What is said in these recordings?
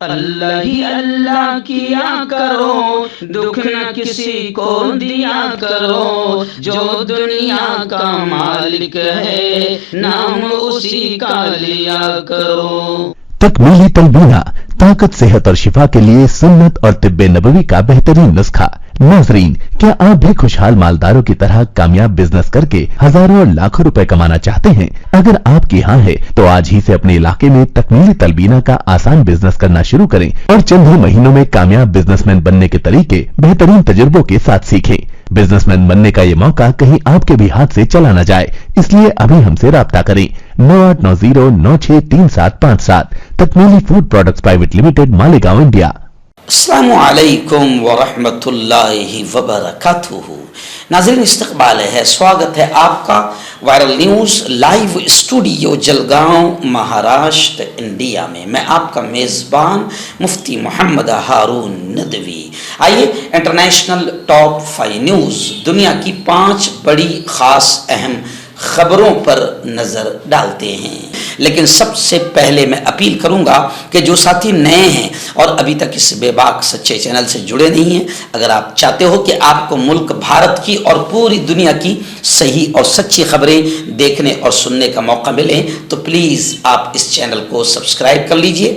اللہ ہی اللہ کیا کرو، دکھ نہ کسی کو دیا کرو، جو دنیا کا مالک ہے نام اسی کا لیا کرو۔ تکمیلی تلبینہ طاقت، صحت اور شفا کے لیے سنت اور طب نبوی کا بہترین نسخہ۔ ناظرین، کیا آپ بھی خوشحال مالداروں کی طرح کامیاب بزنس کر کے ہزاروں اور لاکھوں روپے کمانا چاہتے ہیں؟ اگر آپ کی ہاں ہے تو آج ہی سے اپنے علاقے میں تکمیلی تلبینہ کا آسان بزنس کرنا شروع کریں اور چند ہی مہینوں میں کامیاب بزنس مین بننے کے طریقے بہترین تجربوں کے ساتھ سیکھیں۔ بزنس مین بننے کا یہ موقع کہیں آپ کے بھی ہاتھ سے چلا نہ جائے، اس لیے ابھی ہم سے رابطہ کریں۔ 9890963757 Takmeeli food products private limited, Malegaon, India. السلام علیکم ورحمۃ اللہ وبرکاتہ۔ ناظرین، استقبال ہے، سواگت ہے آپ کا viral news live studio Jalgaon, Maharashtra, India میں۔ میں آپ کا میزبان مفتی محمد ہارون ندوی۔ آئیے انٹرنیشنل ٹاپ 5 نیوز، دنیا کی 5 بڑی خاص اہم خبروں پر نظر ڈالتے ہیں۔ لیکن سب سے پہلے میں اپیل کروں گا کہ جو ساتھی نئے ہیں اور ابھی تک اس بے باک سچے چینل سے جڑے نہیں ہیں، اگر آپ چاہتے ہو کہ آپ کو ملک بھارت کی اور پوری دنیا کی صحیح اور سچی خبریں دیکھنے اور سننے کا موقع ملے تو پلیز آپ اس چینل کو سبسکرائب کر لیجئے،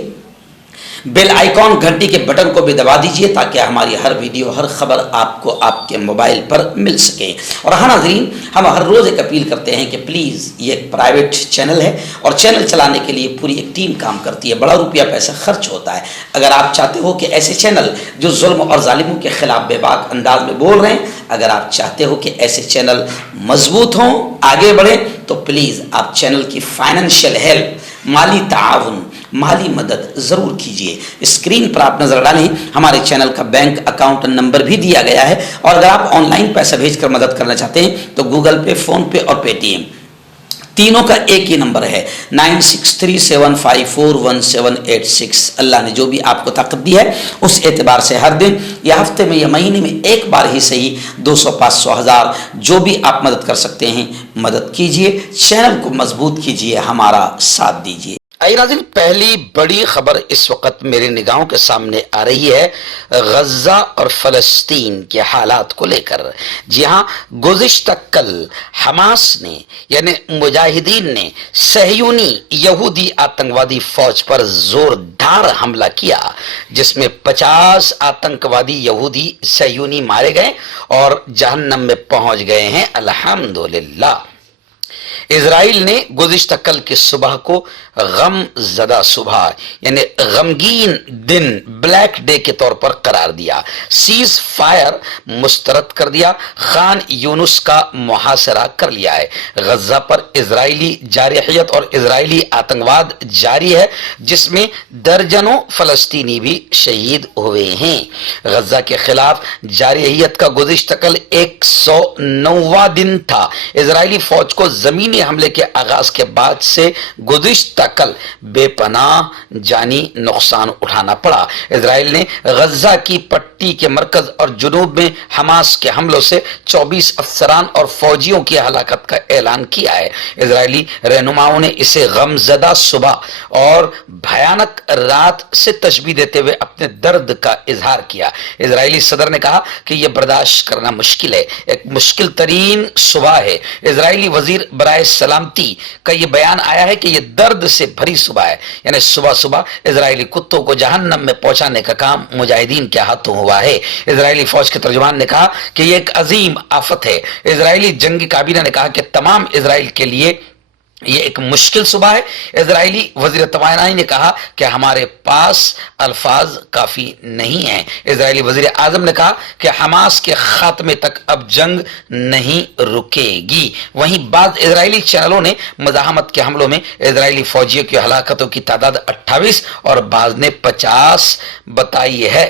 بیل آئیکن گھنٹی کے بٹن کو بھی دبا دیجئے تاکہ ہماری ہر ویڈیو، ہر خبر آپ کو آپ کے موبائل پر مل سکے۔ اور ہاں ناظرین، ہم ہر روز ایک اپیل کرتے ہیں کہ پلیز، یہ ایک پرائیویٹ چینل ہے اور چینل چلانے کے لیے پوری ایک ٹیم کام کرتی ہے، بڑا روپیہ پیسہ خرچ ہوتا ہے۔ اگر آپ چاہتے ہو کہ ایسے چینل جو ظلم اور ظالموں کے خلاف بے باک انداز میں بول رہے ہیں، اگر آپ چاہتے ہو کہ ایسے چینل مضبوط ہوں، آگے بڑھیں، تو پلیز آپ چینل کی فائنینشیل ہیلپ، مالی تعاون، مالی مدد ضرور کیجیے۔ اسکرین پر آپ نظر ڈالیں، ہمارے چینل کا بینک اکاؤنٹ نمبر بھی دیا گیا ہے، اور اگر آپ آن لائن پیسہ بھیج کر مدد کرنا چاہتے ہیں تو گوگل پے، فون پے اور پے ٹی ایم تینوں کا ایک ہی نمبر ہے، 9637541786۔ اللہ نے جو بھی آپ کو طاقت دی ہے اس اعتبار سے ہر دن یا ہفتے میں یا مہینے میں ایک بار ہی صحیح 200، 500، 1000 جو بھی آپ مدد کر سکتے ہیں مدد کیجیے، چینل کو مضبوط کیجیے، ہمارا ساتھ دیجیے۔ آئیے ناظرین، پہلی بڑی خبر اس وقت میرے نگاہوں کے سامنے آ رہی ہے غزہ اور فلسطین کے حالات کو لے کر۔ جی ہاں، گزشتہ کل حماس نے یعنی مجاہدین نے صہیونی یہودی آتنکوادی فوج پر زوردار حملہ کیا، جس میں 50 آتنکوادی یہودی صہیونی مارے گئے اور جہنم میں پہنچ گئے ہیں، الحمدللہ۔ اسرائیل نے گزشتہ کل کی صبح کو غم زدہ صبح یعنی غمگین دن، بلیک ڈے کے طور پر قرار دیا، سیز فائر مسترد کر دیا، خان یونس کا محاصرہ کر لیا ہے۔ غزہ پر اسرائیلی جارحیت اور اسرائیلی آتنکواد جاری ہے، جس میں درجنوں فلسطینی بھی شہید ہوئے ہیں۔ غزہ کے خلاف جارحیت کا گزشتہ کل 109واں دن تھا۔ اسرائیلی فوج کو زمینی حملے کے آغاز کے بعد سے گزشتہ کل بے پناہ جانی نقصان اٹھانا پڑا۔ اسرائیل نے غزہ کی پٹی کے مرکز اور جنوب میں حماس کے حملوں سے 24 افسران اور فوجیوں کی ہلاکت کا اعلان کیا ہے۔ اسرائیلی رہنماؤں نے اسے غم زدہ صبح اور بھیانک رات سے تشبیہ دیتے ہوئے اپنے درد کا اظہار کیا۔ اسرائیلی صدر نے کہا کہ یہ برداشت کرنا مشکل ہے، ایک مشکل ترین صبح ہے۔ اسرائیلی وزیر برائے سلامتی کا یہ بیان آیا ہے کہ یہ درد سے بھری صبح ہے، یعنی صبح صبح اسرائیلی کتوں کو جہنم میں پہنچانے کا کام مجاہدین کے ہاتھوں ہوا ہے۔ اسرائیلی فوج کے ترجمان نے کہا کہ یہ ایک عظیم آفت ہے۔ اسرائیلی جنگی کابینہ نے کہا کہ تمام اسرائیل کے لیے یہ ایک مشکل صبح ہے۔ اسرائیلی وزیر توانائی نے کہا کہ ہمارے پاس الفاظ کافی نہیں ہیں۔ اسرائیلی وزیر اعظم نے کہا کہ حماس کے خاتمے تک اب جنگ نہیں رکے گی۔ وہیں بعض اسرائیلی چینلوں نے مزاحمت کے حملوں میں اسرائیلی فوجیوں کی ہلاکتوں کی تعداد 28 اور بعض نے 50 بتائی ہے۔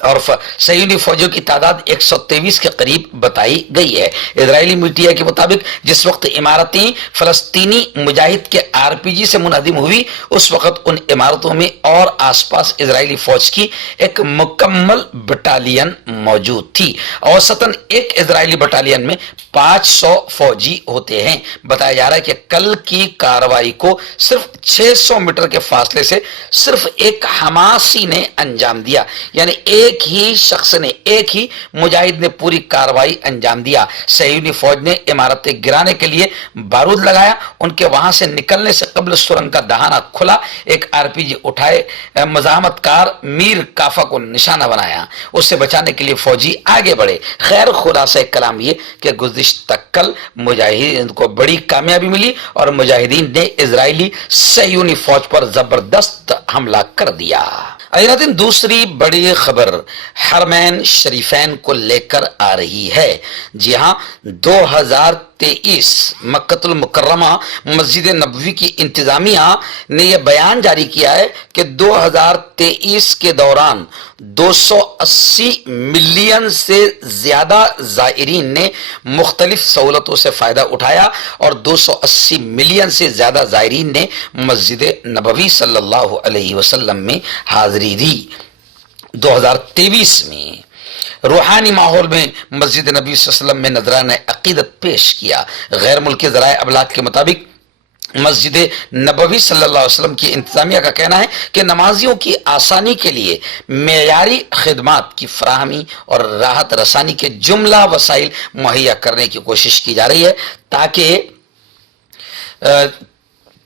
اور صہیونی فوجوں کی تعداد 123 کے قریب بتائی گئی ہے۔ اسرائیلی میڈیا کے مطابق جس وقت عمارتیں فلسطینی مجاہد کے RPG سے منہدم ہوئی اس وقت ان عمارتوں میں اور آس پاس اسرائیلی فوج کی ایک مکمل بٹالین موجود تھی۔ اوسطاً ایک اسرائیلی بٹالین میں 500 فوجی ہوتے ہیں۔ بتایا جا رہا ہے کہ کل کی کارروائی کو صرف 600 میٹر کے فاصلے سے صرف ایک حماسی نے انجام دیا، یعنی ایک ہی شخص نے، ایک ہی مجاہد نے پوری کارروائی انجام دیا۔ صہیونی فوج نے عمارتیں گرانے کے لیے بارود لگایا، ان کے وہاں سے نکلنے سے قبل سرنگ کا دہانہ کھلا، ایک RPG اٹھائے مزاحمت کار میر کافا کو نشانہ بنایا، اس سے بچانے کے لیے فوجی آگے بڑھے۔ خیر خلاصہ کلام یہ کہ گزشتہ کل مجاہدین کو بڑی کامیابی ملی اور مجاہدین نے اسرائیلی صہیونی فوج پر زبردست حملہ کر دیا۔ دن دوسری بڑی خبر حرمین شریفین کو لے کر آ رہی ہے۔ جی ہاں، 2023 مکۃ المکرمہ مسجد نبوی کی انتظامیہ نے یہ بیان جاری کیا ہے کہ 2023 کے دوران 280 ملین سے زیادہ زائرین نے مختلف سہولتوں سے فائدہ اٹھایا اور 280 ملین سے زیادہ زائرین نے مسجد نبوی صلی اللہ علیہ وسلم میں حاضری دی۔ 2023 میں روحانی ماحول میں مسجد نبی صلی اللہ علیہ وسلم میں نذرانہ عقیدت پیش کیا۔ غیر ملکی ذرائع ابلاغ کے مطابق مسجد نبوی صلی اللہ علیہ وسلم کی انتظامیہ کا کہنا ہے کہ نمازیوں کی آسانی کے لیے معیاری خدمات کی فراہمی اور راحت رسانی کے جملہ وسائل مہیا کرنے کی کوشش کی جا رہی ہے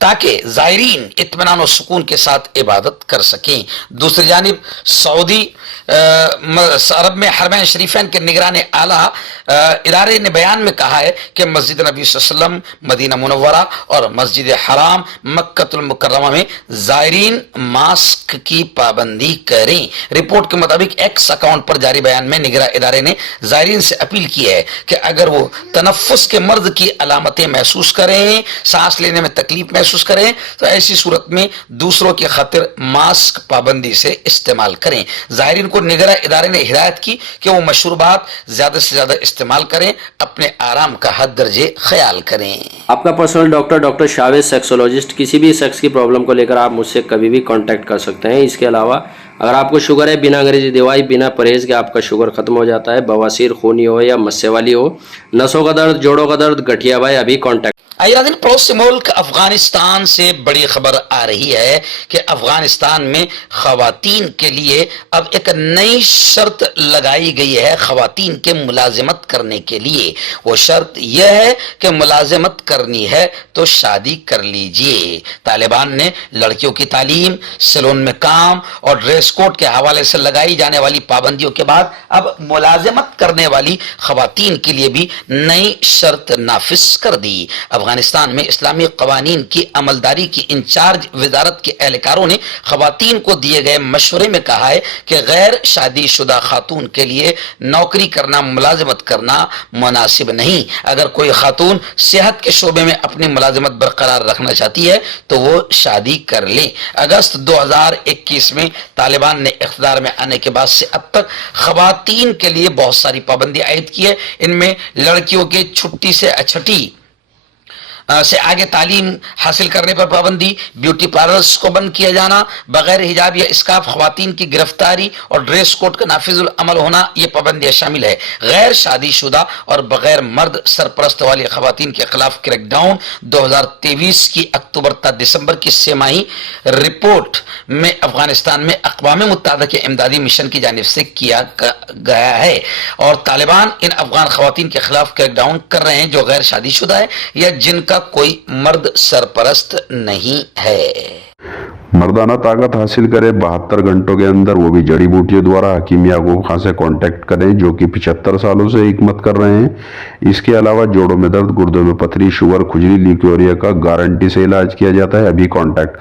تاکہ زائرین اطمینان و سکون کے ساتھ عبادت کر سکیں۔ دوسری جانب سعودی عرب میں حرمین شریفین کے نگران اعلیٰ ادارے نے بیان میں کہا ہے کہ مسجد نبی صلی اللہ علیہ وسلم مدینہ منورہ اور مسجد حرام مکۃ المکرمہ میں زائرین ماسک کی پابندی کریں۔ رپورٹ کے مطابق ایکس اکاؤنٹ پر جاری بیان میں نگراں ادارے نے زائرین سے اپیل کی ہے کہ اگر وہ تنفس کے مرض کی علامتیں محسوس کریں، سانس لینے میں تکلیف محسوس کریں تو ایسی صورت میں دوسروں کی خاطر ماسک پابندی سے استعمال کریں۔ زائرین کو نگراں ادارے نے ہدایت کی کہ وہ مشروبات زیادہ سے زیادہ استعمال کریں، اپنے آرام کا حد درجے خیال کریں۔ آپ کا پرسنل ڈاکٹر شاویز سیکسولوجسٹ، کسی بھی سیکس کی پرابلم کو لے کر آپ مجھ سے کبھی بھی کانٹیکٹ کر سکتے ہیں۔ اس کے علاوہ اگر آپ کو شوگر ہے، بنا انگریزی دوائی، بنا پرہیز کے آپ کا شوگر ختم ہو جاتا ہے، بواسیر خونی ہو یا مسے والی ہو، نسوں کا درد، جوڑوں کا درد، گٹھیا بھائی، ابھی کانٹیکٹ۔ دن پڑوسی ملک افغانستان سے بڑی خبر آ رہی ہے کہ افغانستان میں خواتین کے لیے اب ایک نئی شرط لگائی گئی ہے خواتین کے ملازمت کرنے کے لیے۔ وہ شرط یہ ہے کہ ملازمت کرنی ہے تو شادی کر لیجئے۔ طالبان نے لڑکیوں کی تعلیم، سیلون میں کام اور ڈریس کوڈ کے حوالے سے لگائی جانے والی پابندیوں کے بعد اب ملازمت کرنے والی خواتین کے لیے بھی نئی شرط نافذ کر دی۔ افغانستان میں اسلامی قوانین کی عملداری کی انچارج وزارت کے اہلکاروں نے خواتین کو دیے گئے مشورے میں کہا ہے کہ غیر شادی شدہ خاتون کے لیے نوکری کرنا، ملازمت کرنا مناسب نہیں۔ اگر کوئی خاتون صحت کے شعبے میں اپنی ملازمت برقرار رکھنا چاہتی ہے تو وہ شادی کر لے۔ اگست 2021 میں طالبان نے اقتدار میں آنے کے بعد سے اب تک خواتین کے لیے بہت ساری پابندی عائد کی ہے۔ ان میں لڑکیوں کے چھٹی سے چھٹی سے آگے تعلیم حاصل کرنے پر پابندی، بیوٹی پارلرز کو بند کیا جانا، بغیر حجاب یا اسکارف خواتین کی گرفتاری اور ڈریس کوڈ کا نافذ العمل ہونا، یہ پابندیاں شامل ہے۔ غیر شادی شدہ اور بغیر مرد سرپرست والی خواتین کے خلاف کریک ڈاؤن 2023 کی اکتوبر تا دسمبر کی سہ ماہی رپورٹ میں افغانستان میں اقوام متحدہ کے امدادی مشن کی جانب سے کیا گیا ہے، اور طالبان ان افغان خواتین کے خلاف کریک ڈاؤن کر رہے ہیں جو غیر شادی شدہ ہے یا جن کا کوئی مرد سرپرست نہیں ہے۔ مردانہ طاقت حاصل کرے 72 گھنٹوں کے اندر، وہ بھی جڑی بوٹیوں دوارا، حکیم یعقوب خان سے کانٹیکٹ کریں جو کہ 75 سالوں سے حکمت کر رہے ہیں۔ اس کے علاوہ جوڑوں میں درد، گردوں میں پتھری، شوگر، کھجلی، لیکوریا کا گارنٹی سے علاج کیا جاتا ہے۔ ابھی کانٹیکٹ